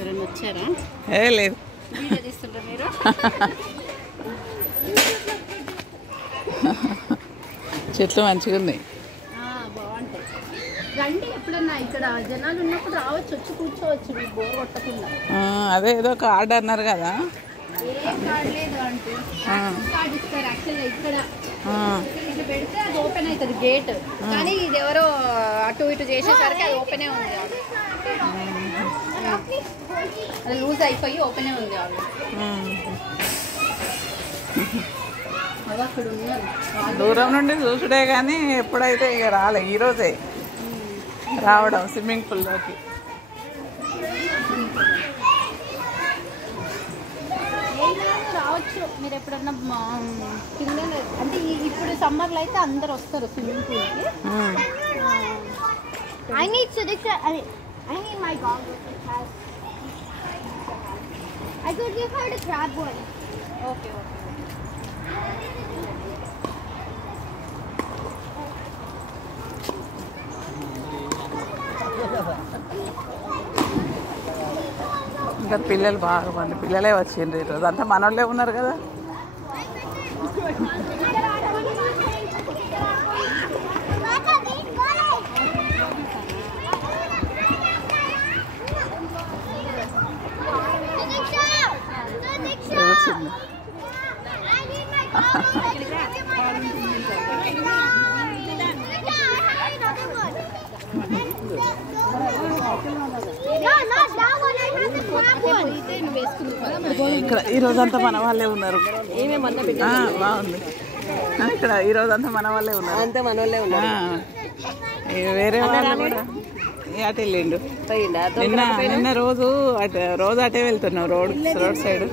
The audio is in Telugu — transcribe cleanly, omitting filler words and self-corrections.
ఎవరైనా వచ్చారా? లేదు. వీడియో తీస్తుంటారా మీరు? చెట్లు మంచిగా ఉన్నాయి. బాగుంటాయి. రండి ఎప్పుడన్నా, ఇక్కడ జనాలు ఉన్నప్పుడు రావచ్చు, వచ్చి కూర్చోవచ్చు, మీకు బోర్ కొట్టకుండా. అదే ఏదో కార్డ్ అన్నారు కదా. ఏం కార్డ్ లేదు అంటే కార్డ్ ఇస్తారు యాక్చువల్గా. ఇక్కడ ఇట్లా పెడితే అది ఓపెన్ అవుతుంది గేట్, కానీ ఇది ఎవరో అటు ఇటు చేసేసరికి అది ఓపెనే ఉంది. అది లూజ్ అయిపోయి ఓపెనే ఉంది. అది అక్కడ ఉన్నారు. దూరం నుండి చూసుడే కానీ ఎప్పుడైతే ఇక రాలే. ఈరోజే రావడం స్విమ్మింగ్ పూల్లోకి. రావచ్చు మీరు ఎప్పుడన్నా కింద. అంటే ఇప్పుడు సమ్మర్లో అయితే అందరు వస్తారు swimming పూల్కి. I need my goggles. I could give her the crab one. Okay. ఇంకా పిల్లలు బాగా మంది పిల్లలే వచ్చిండ్రు ఈరోజు. అంతా మనోళ్ళే ఉన్నారు కదా. ఇక్కడ ఈరోజు అంతా మన వాళ్ళే ఉన్నారు. బాగుంది. ఇక్కడ ఈరోజు అంతా మన వాళ్ళే ఉన్నారు. అంతా మన వాళ్ళే ఉన్నారు. వేరే వాళ్ళు కూడా అటు వెళ్ళిండు. నిన్న రోజు అటే వెళ్తున్నాం రోడ్ సైడ్.